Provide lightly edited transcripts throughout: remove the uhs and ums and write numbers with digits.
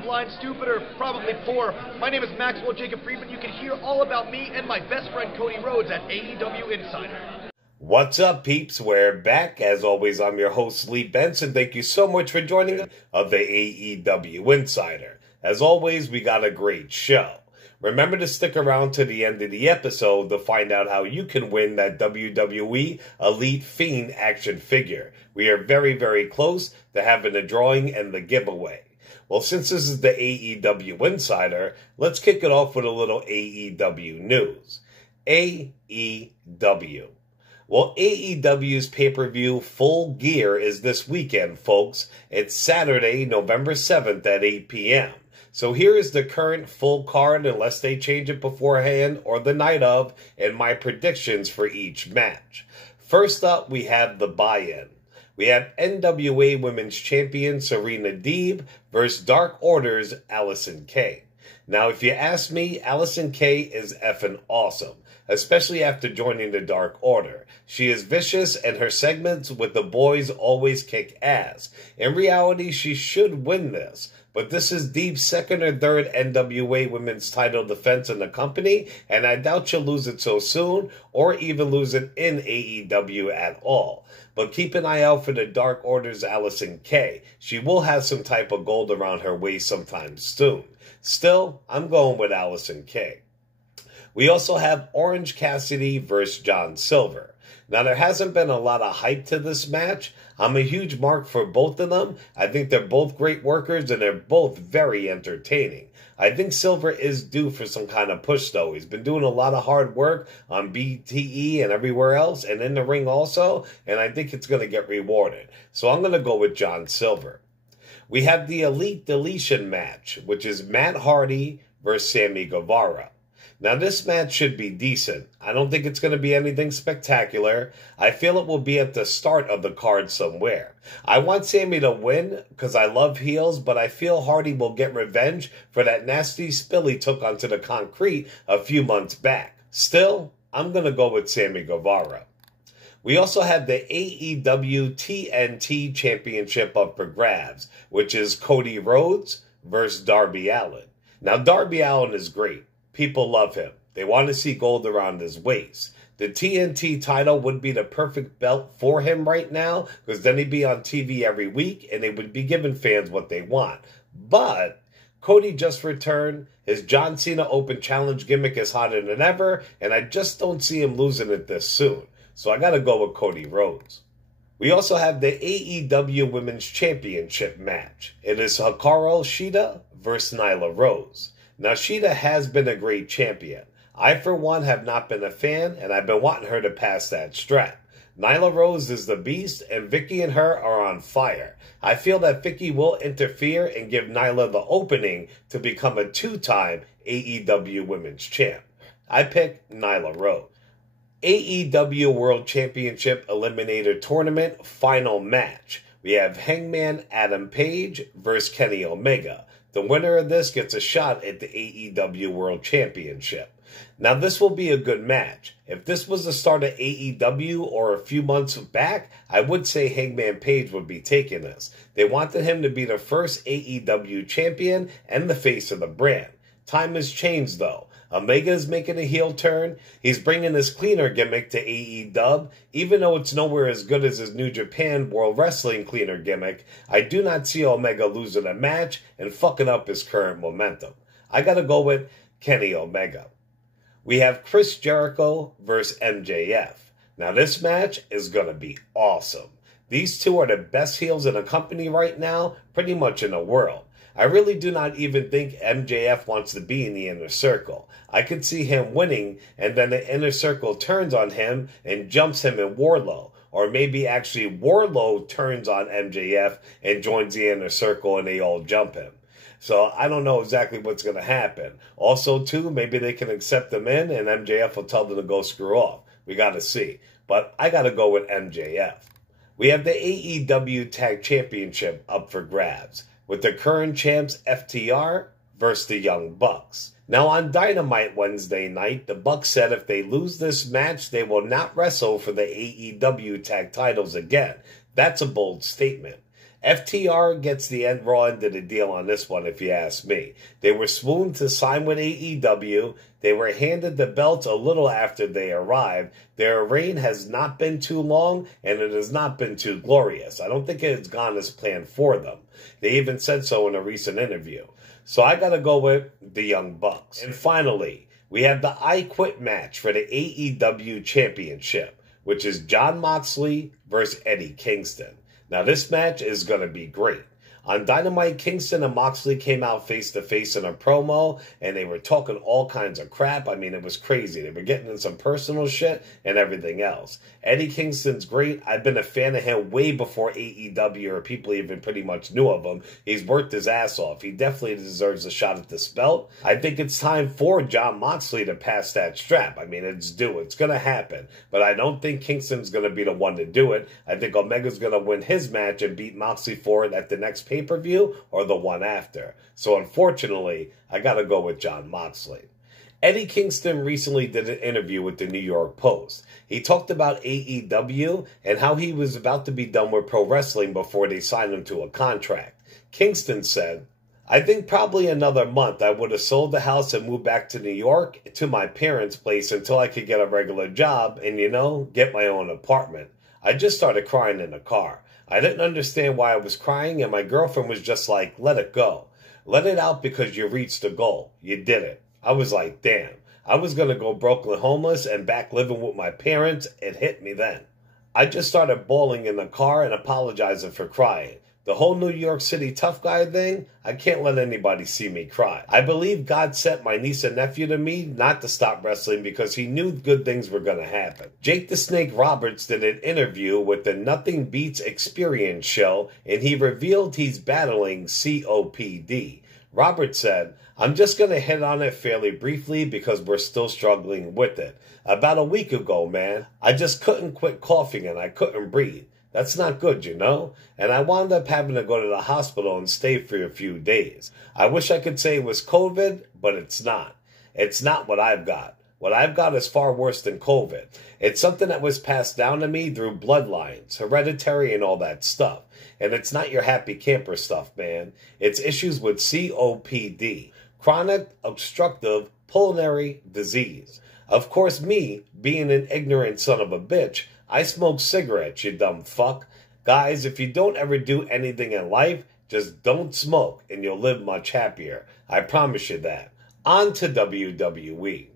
dumb, blind, stupid, or probably poor. My name is Maxwell Jacob Friedman. You can hear all about me and my best friend Cody Rhodes at AEW Insider. What's up, peeps? We're back. As always, I'm your host, Lee Benson. Thank you so much for joining us of the AEW Insider. As always, we got a great show. Remember to stick around to the end of the episode to find out how you can win that WWE Elite Fiend action figure. We are very, very close to having the drawing and the giveaway. Well, since this is the AEW Insider, let's kick it off with a little AEW news. AEW. Well, AEW's pay-per-view Full Gear is this weekend, folks. It's Saturday, November 7th at 8 p.m. So here is the current full card, unless they change it beforehand or the night of, and my predictions for each match. First up, we have the buy-in. We have NWA Women's Champion Serena Deeb versus Dark Order's Allison Kay. Now, if you ask me, Allison Kay is effing awesome, especially after joining the Dark Order. She is vicious, and her segments with the boys always kick ass. In reality, she should win this. But this is Deeb's second or third NWA Women's title defense in the company, and I doubt she'll lose it so soon, or even lose it in AEW at all. But keep an eye out for the Dark Order's Allison Kay. She will have some type of gold around her waist sometime soon. Still, I'm going with Allison Kay. We also have Orange Cassidy versus John Silver. Now, there hasn't been a lot of hype to this match. I'm a huge mark for both of them. I think they're both great workers, and they're both very entertaining. I think Silver is due for some kind of push, though. He's been doing a lot of hard work on BTE and everywhere else, and in the ring also, and I think it's going to get rewarded. So I'm going to go with John Silver. We have the Elite Deletion match, which is Matt Hardy versus Sammy Guevara. Now, this match should be decent. I don't think it's going to be anything spectacular. I feel it will be at the start of the card somewhere. I want Sammy to win because I love heels, but I feel Hardy will get revenge for that nasty spill he took onto the concrete a few months back. Still, I'm going to go with Sammy Guevara. We also have the AEW TNT Championship up for grabs, which is Cody Rhodes versus Darby Allin. Now, Darby Allin is great. People love him. They want to see gold around his waist. The TNT title would be the perfect belt for him right now, because then he'd be on TV every week and they would be giving fans what they want. But Cody just returned. His John Cena Open Challenge gimmick is hotter than ever, and I just don't see him losing it this soon. So I got to go with Cody Rhodes. We also have the AEW Women's Championship match. It is Hikaru Shida versus Nyla Rose. Now, Shida has been a great champion. I, for one, have not been a fan, and I've been wanting her to pass that strap. Nyla Rose is the beast, and Vicky and her are on fire. I feel that Vicky will interfere and give Nyla the opening to become a two-time AEW Women's Champ. I pick Nyla Rose. AEW World Championship Eliminator Tournament Final Match. We have Hangman Adam Page versus Kenny Omega. The winner of this gets a shot at the AEW World Championship. Now, this will be a good match. If this was the start of AEW or a few months back, I would say Hangman Page would be taking this. They wanted him to be the first AEW champion and the face of the brand. Time has changed, though. Omega is making a heel turn. He's bringing his cleaner gimmick to AEW. Even though it's nowhere as good as his New Japan World Wrestling cleaner gimmick, I do not see Omega losing a match and fucking up his current momentum. I gotta go with Kenny Omega. We have Chris Jericho versus MJF. Now, this match is gonna be awesome. These two are the best heels in the company right now, pretty much in the world. I really do not even think MJF wants to be in the Inner Circle. I could see him winning, and then the Inner Circle turns on him and jumps him in Wardlow. Or maybe actually Wardlow turns on MJF and joins the Inner Circle and they all jump him. So I don't know exactly what's going to happen. Also, too, maybe they can accept him in and MJF will tell them to go screw off. We got to see. But I got to go with MJF. We have the AEW Tag Championship up for grabs, with the current champs FTR versus the Young Bucks. Now, on Dynamite Wednesday night, the Bucks said if they lose this match, they will not wrestle for the AEW tag titles again. That's a bold statement. FTR gets the raw end of the deal on this one, if you ask me. They were swooned to sign with AEW. They were handed the belts a little after they arrived. Their reign has not been too long, and it has not been too glorious. I don't think it has gone as planned for them. They even said so in a recent interview. So I gotta go with the Young Bucks. And finally, we have the I Quit match for the AEW Championship, which is Jon Moxley versus Eddie Kingston. Now, this match is going to be great. On Dynamite, Kingston and Moxley came out face-to-face in a promo, and they were talking all kinds of crap. I mean, it was crazy. They were getting in some personal shit and everything else. Eddie Kingston's great. I've been a fan of him way before AEW or people even pretty much knew of him. He's worked his ass off. He definitely deserves a shot at this belt. I think it's time for Jon Moxley to pass that strap. I mean, it's due. It's going to happen. But I don't think Kingston's going to be the one to do it. I think Omega's going to win his match and beat Moxley for it at the next pay-per-view or the one after. So unfortunately, I gotta go with Jon Moxley. Eddie Kingston recently did an interview with the New York Post. He talked about AEW and how he was about to be done with pro wrestling before they signed him to a contract. Kingston said, "I think probably another month I would have sold the house and moved back to New York to my parents' place until I could get a regular job and, get my own apartment. I just started crying in the car. I didn't understand why I was crying, and my girlfriend was just like, let it go. Let it out because you reached the goal. You did it." I was like, damn. I was going to go Brooklyn homeless and back living with my parents. It hit me then. I just started bawling in the car and apologizing for crying. The whole New York City tough guy thing, I can't let anybody see me cry. I believe God sent my niece and nephew to me not to stop wrestling because he knew good things were going to happen. Jake the Snake Roberts did an interview with the Nothing Beats Experience show, and he revealed he's battling C.O.P.D. Roberts said, "I'm just going to hit on it fairly briefly because we're still struggling with it. About a week ago, man, I just couldn't quit coughing and I couldn't breathe. That's not good, and I wound up having to go to the hospital and stay for a few days. I wish I could say it was COVID, but it's not. It's not what I've got. What I've got is far worse than COVID. It's something that was passed down to me through bloodlines, hereditary and all that stuff. And it's not your happy camper stuff, man. It's issues with COPD, chronic obstructive pulmonary disease. Of course, me, being an ignorant son of a bitch, I smoke cigarettes, you dumb fuck. Guys, if you don't ever do anything in life, just don't smoke and you'll live much happier. I promise you that." On to WWE.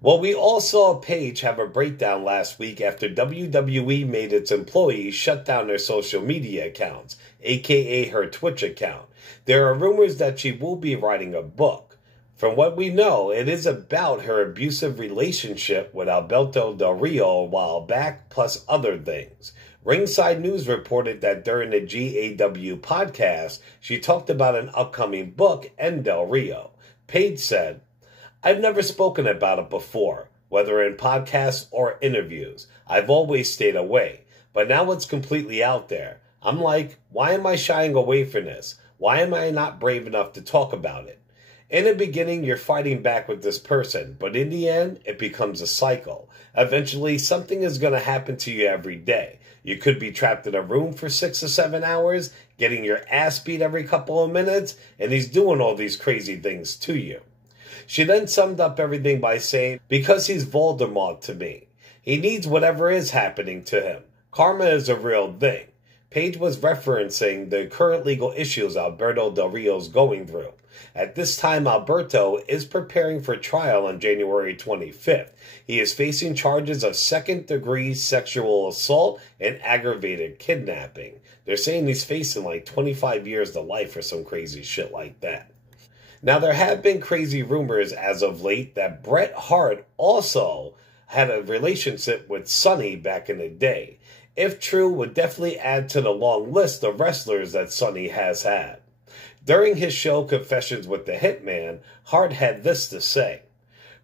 Well, we all saw Paige have a breakdown last week after WWE made its employees shut down their social media accounts, aka her Twitch account. There are rumors that she will be writing a book. From what we know, it is about her abusive relationship with Alberto Del Rio a while back, plus other things. Ringside News reported that during the GAW podcast, she talked about an upcoming book and Del Rio. Paige said, "I've never spoken about it before, whether in podcasts or interviews. I've always stayed away, but now it's completely out there. I'm like, why am I shying away from this? Why am I not brave enough to talk about it? In the beginning, you're fighting back with this person, but in the end, it becomes a cycle. Eventually, something is going to happen to you every day. You could be trapped in a room for 6 or 7 hours, getting your ass beat every couple of minutes, and he's doing all these crazy things to you." She then summed up everything by saying, "Because he's Voldemort to me. He needs whatever is happening to him. Karma is a real thing." Paige was referencing the current legal issues Alberto Del Rio is going through. At this time, Alberto is preparing for trial on January 25th. He is facing charges of second-degree sexual assault and aggravated kidnapping. They're saying he's facing like 25 years to life or some crazy shit like that. Now, there have been crazy rumors as of late that Bret Hart also had a relationship with Sonny back in the day. If true, would definitely add to the long list of wrestlers that Sonny has had. During his show Confessions with the Hitman, Hart had this to say.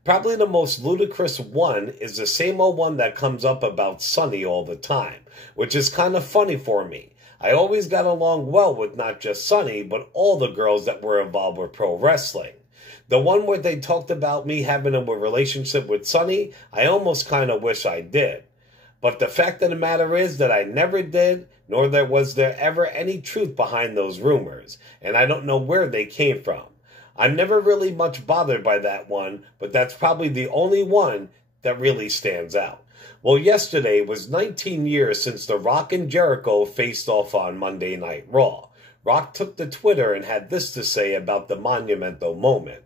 "Probably the most ludicrous one is the same old one that comes up about Sonny all the time, which is kind of funny for me. I always got along well with not just Sonny, but all the girls that were involved with pro wrestling. The one where they talked about me having a relationship with Sonny, I almost kind of wish I did. But the fact of the matter is that I never did, nor was there ever any truth behind those rumors, and I don't know where they came from. I'm never really much bothered by that one, but that's probably the only one that really stands out. Well, yesterday was 19 years since The Rock and Jericho faced off on Monday Night Raw. Rock took to Twitter and had this to say about the monumental moment.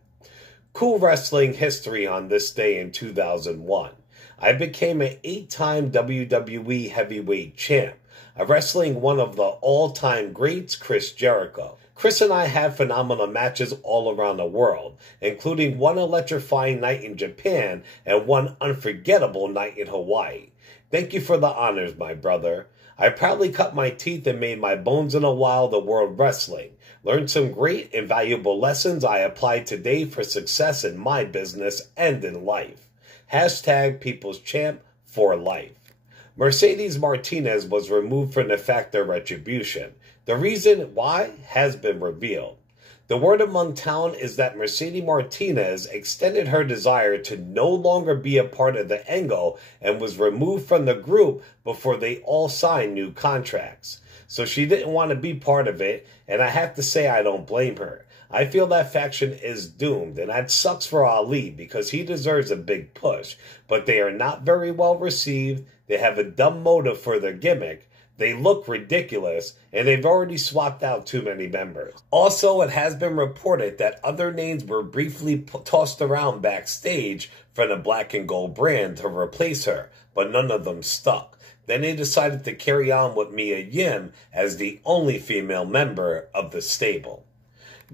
Cool wrestling history on this day in 2001. I became an 8-time WWE heavyweight champ, wrestling one of the all-time greats, Chris Jericho. Chris and I had phenomenal matches all around the world, including one electrifying night in Japan and one unforgettable night in Hawaii. Thank you for the honors, my brother. I proudly cut my teeth and made my bones in a while the world wrestling. Learned some great and valuable lessons I apply today for success in my business and in life. Hashtag People's Champ for life. Mercedes Martinez was removed from the Factor Retribution. The reason why has been revealed. The word among town is that Mercedes Martinez extended her desire to no longer be a part of the Angle and was removed from the group before they all signed new contracts. So she didn't want to be part of it, and I have to say I don't blame her. I feel that faction is doomed, and that sucks for Ali because he deserves a big push. But they are not very well received, they have a dumb motive for their gimmick, they look ridiculous, and they've already swapped out too many members. Also, it has been reported that other names were briefly tossed around backstage for the Black and Gold brand to replace her, but none of them stuck. Then they decided to carry on with Mia Yim as the only female member of the stable.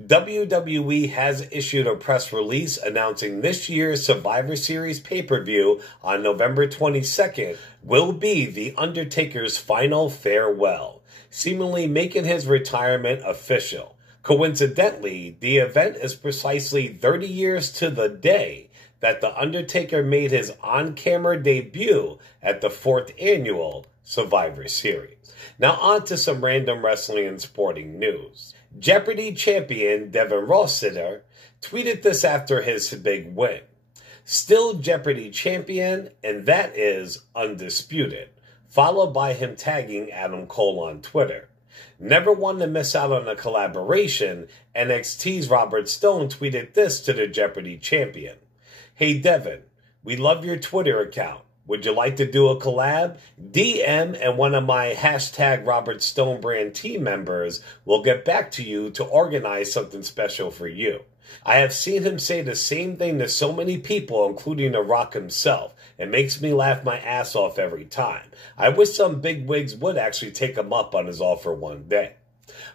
WWE has issued a press release announcing this year's Survivor Series pay-per-view on November 22nd will be The Undertaker's final farewell, seemingly making his retirement official. Coincidentally, the event is precisely 30 years to the day that The Undertaker made his on-camera debut at the 4th annual Survivor Series. Now on to some random wrestling and sporting news. Jeopardy champion Devin Rossiter tweeted this after his big win. Still Jeopardy champion, and that is undisputed, followed by him tagging Adam Cole on Twitter. Never one to miss out on a collaboration, NXT's Robert Stone tweeted this to the Jeopardy champion. Hey Devin, we love your Twitter account. Would you like to do a collab? DM and one of my hashtag Robert Stone brand team members will get back to you to organize something special for you. I have seen him say the same thing to so many people, including The Rock himself. It makes me laugh my ass off every time. I wish some bigwigs would actually take him up on his offer one day.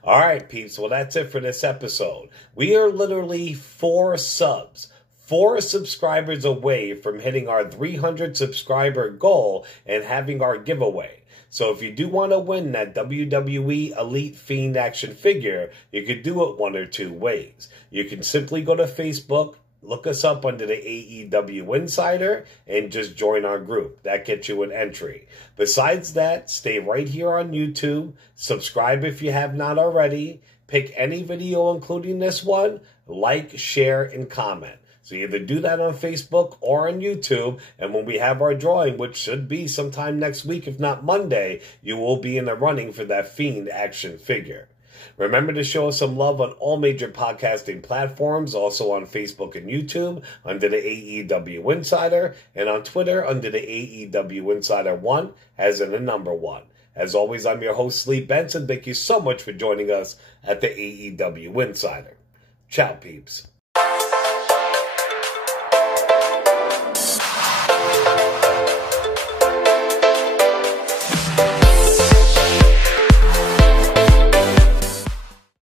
All right, peeps. Well, that's it for this episode. We are literally 4 subscribers away from hitting our 300 subscriber goal and having our giveaway. So if you do want to win that WWE Elite Fiend action figure, you could do it one or two ways. You can simply go to Facebook, look us up under the AEW Insider, and just join our group. That gets you an entry. Besides that, stay right here on YouTube, subscribe if you have not already, pick any video including this one, like, share, and comment. So either do that on Facebook or on YouTube, and when we have our drawing, which should be sometime next week, if not Monday, you will be in the running for that Fiend action figure. Remember to show us some love on all major podcasting platforms, also on Facebook and YouTube under the AEW Insider, and on Twitter under the AEW Insider 1, as in the number 1. As always, I'm your host, Lee Benson. Thank you so much for joining us at the AEW Insider. Ciao, peeps.